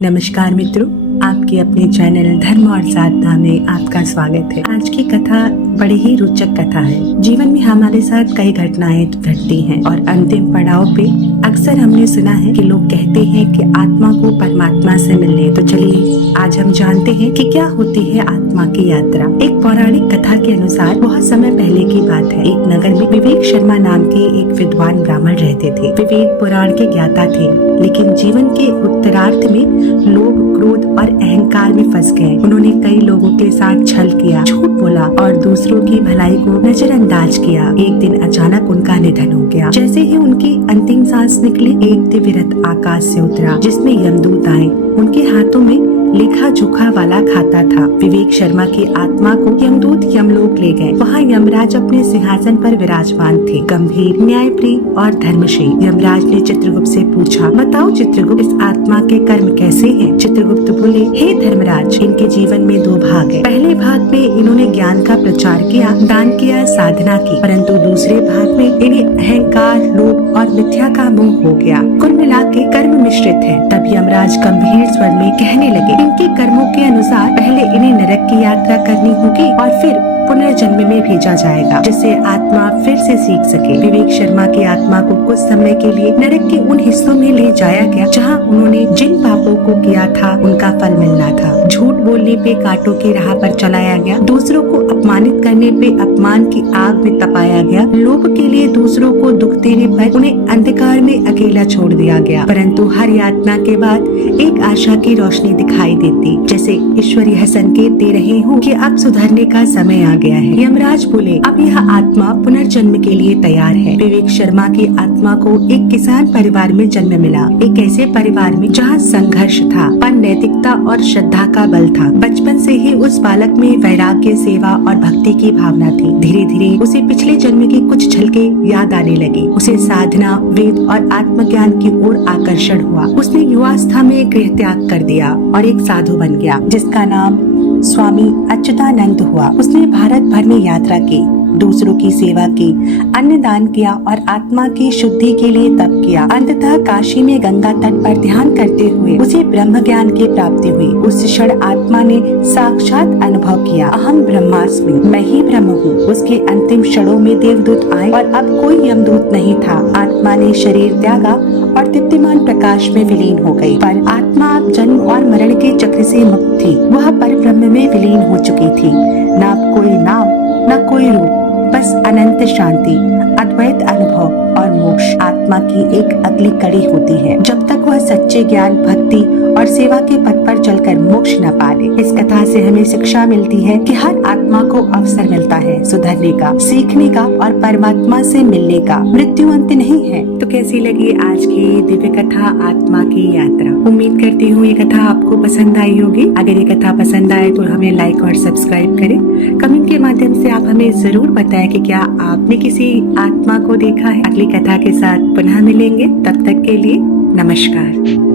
नमस्कार मित्रों, आपके अपने चैनल धर्म और साधना में आपका स्वागत है। आज की कथा बड़ी ही रोचक कथा है। जीवन में हमारे साथ कई घटनाएं घटती हैं और अंतिम पड़ाव पे अक्सर हमने सुना है कि लोग कहते हैं कि आत्मा को परमात्मा से मिलने। तो चलिए आज हम जानते हैं कि क्या होती है आत्मा की यात्रा। एक पौराणिक कथा के अनुसार बहुत समय पहले की बात है। एक नगर में विवेक शर्मा नाम के एक विद्वान ब्राह्मण रहते थे। विवेक पुराण के ज्ञाता थे, लेकिन जीवन के उत्तरार्ध में लोभ, क्रोध और अहंकार में फंस गए। उन्होंने कई लोगों के साथ छल किया, झूठ बोला और दूसरों की भलाई को नजरअंदाज किया। एक दिन अचानक उनका निधन हो गया। जैसे ही उनकी अंतिम सांस निकली, एक दिव्य रथ आकाश से उतरा जिसमें यमदूत आए। उनके हाथों में लेखा जोखा वाला खाता था। विवेक शर्मा की आत्मा को यमदूत यमलोक ले गए। वहाँ यमराज अपने सिंहासन पर विराजमान थे, गंभीर, न्यायप्रिय और धर्मशील। यमराज ने चित्रगुप्त से पूछा, बताओ चित्रगुप्त, इस आत्मा के कर्म कैसे हैं? चित्रगुप्त बोले, हे धर्मराज, इनके जीवन में दो भाग है। पहले भाग में इन्होंने ज्ञान का प्रचार किया, दान किया, साधना की, परंतु दूसरे भाग में इन्हें अहंकार, लोभ और मिथ्या का मोह हो गया। कुल मिला के कर्म मिश्रित है। तब यमराज गंभीर स्वर में कहने लगे, इनके कर्मों के अनुसार पहले इन्हें नरक की यात्रा करनी होगी और फिर पुनर्जन्म में भेजा जाएगा, जिससे आत्मा फिर से सीख सके। विवेक शर्मा की आत्मा को कुछ समय के लिए नरक के उन हिस्सों में ले जाया गया जहां उन्होंने जिन पापों को किया था उनका फल मिलना था। झूठ बोलने पे कांटों की राह पर चलाया गया, दूसरों को अपमानित करने पे अपमान की आग में तपाया गया, लोभ के लिए दूसरों को दुख देने पर उन्हें अंधकार में अकेला छोड़ दिया गया। परंतु हर यातना के बाद एक आशा की रोशनी दिखाई देती, जैसे ईश्वर यह संकेत दे रहे हो कि अब सुधरने का समय आ गया है। यमराज बोले, अब यह आत्मा पुनर्जन्म के लिए तैयार है। विवेक शर्मा की आत्मा को एक किसान परिवार में जन्म मिला, एक ऐसे परिवार में जहाँ संघर्ष था पर नैतिकता और श्रद्धा का बल था। बचपन से ही उस बालक में वैराग्य, सेवा और भक्ति की भावना थी। धीरे धीरे उसे पिछले जन्म की कुछ झलके याद आने लगी। उसे साधना, वेद और आत्मज्ञान की ओर आकर्षण हुआ। उसने युवावस्था में गृह त्याग कर दिया और एक साधु बन गया, जिसका नाम स्वामी अच्युतानंद हुआ। उसने भारत भर में यात्रा की, दूसरों की सेवा की, अन्नदान किया और आत्मा की शुद्धि के लिए तप किया। अंततः काशी में गंगा तट पर ध्यान करते हुए उसे ब्रह्म ज्ञान की प्राप्ति हुई। उस क्षण आत्मा ने साक्षात अनुभव किया, अहम ब्रह्मास्मि, मैं ही ब्रह्म हूँ। उसके अंतिम क्षणों में देवदूत आए और अब कोई यमदूत नहीं था। आत्मा ने शरीर त्यागा और दीप्तिमान प्रकाश में विलीन हो गई। पर आत्मा अब जन्म और मरण के चक्र से मुक्त थी। वह परब्रह्म में विलीन हो चुकी थी। न कोई नाम, न कोई रूप, बस अनंत शांति, अद्वैत अनुभव और मोक्ष आत्मा की एक अगली कड़ी होती है, जब तक वह सच्चे ज्ञान, भक्ति और सेवा के पथ पर चलकर मोक्ष न पा ले। इस कथा से हमें शिक्षा मिलती है कि हर आत्मा को अवसर मिलता है सुधरने का, सीखने का और परमात्मा से मिलने का। मृत्यु अंत नहीं है। तो कैसी लगी आज की दिव्य कथा आत्मा की यात्रा? उम्मीद करती हूँ ये कथा आपको पसंद आई होगी। अगर ये कथा पसंद आए तो हमें लाइक और सब्सक्राइब करें। कमेंट के माध्यम से आप हमें जरूर बताएं कि क्या आपने किसी आत्मा को देखा है। अगली कथा के साथ पुनः मिलेंगे, तब तक के लिए नमस्कार।